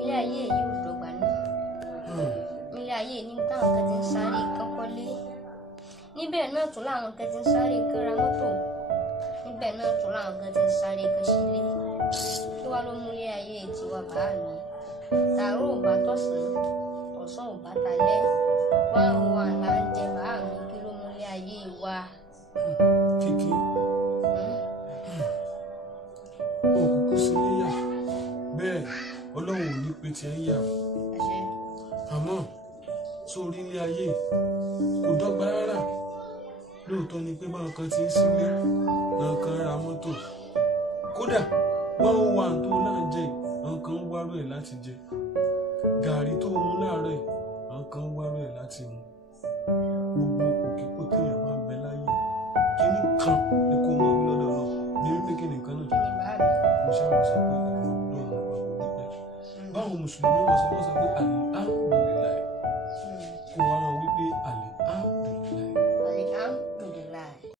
ilé ayé yìí ò dọ́gba náà. Ilé ayé ní táwọn kan ti ń sáré kan kọ́lé, níbẹ̀ náà tún láwọn kan ti ń sáré kan ra mọ́tò, níbẹ̀ náà tún láwọn kan ti ń sáré kan sílé. Kí wá ló mú ilé ayé tiwa bá mi? Tààrọ̀ ò bá tọ̀sán, tọ̀sán ò bá talẹ́, wá wà là ń jẹ bá mi. Kí ló mú ilé ayé wa? Kìkì òkùnkùn sí níyà bẹ́ẹ̀ Ọlọ́run ò ní pé tí ẹ ń yà àmọ́ sórí ilé ayé kò dọ́gba rárá. Lóòótọ́ ni pé báwọn kan ti ń sílé náà kan ra mọ́tò, kódà 101 tó láǹjẹ àwọn kan ń wárò ẹ̀ láti jẹ, gàrí tó mú láàárọ̀ ẹ̀ àwọn kan ń wárò ẹ̀ láti mu. Gbogbo òkèkó téèyàn bá ń bẹ láyé kíní kan ni kò mọ wí lọ́dọ̀ náà ní wípé kí nìkan náà mo ṣáà sọ pé ìwọ náà wà wọlé pẹ́. Báwo mùsùlùmí wọ́n sọ pé àlè á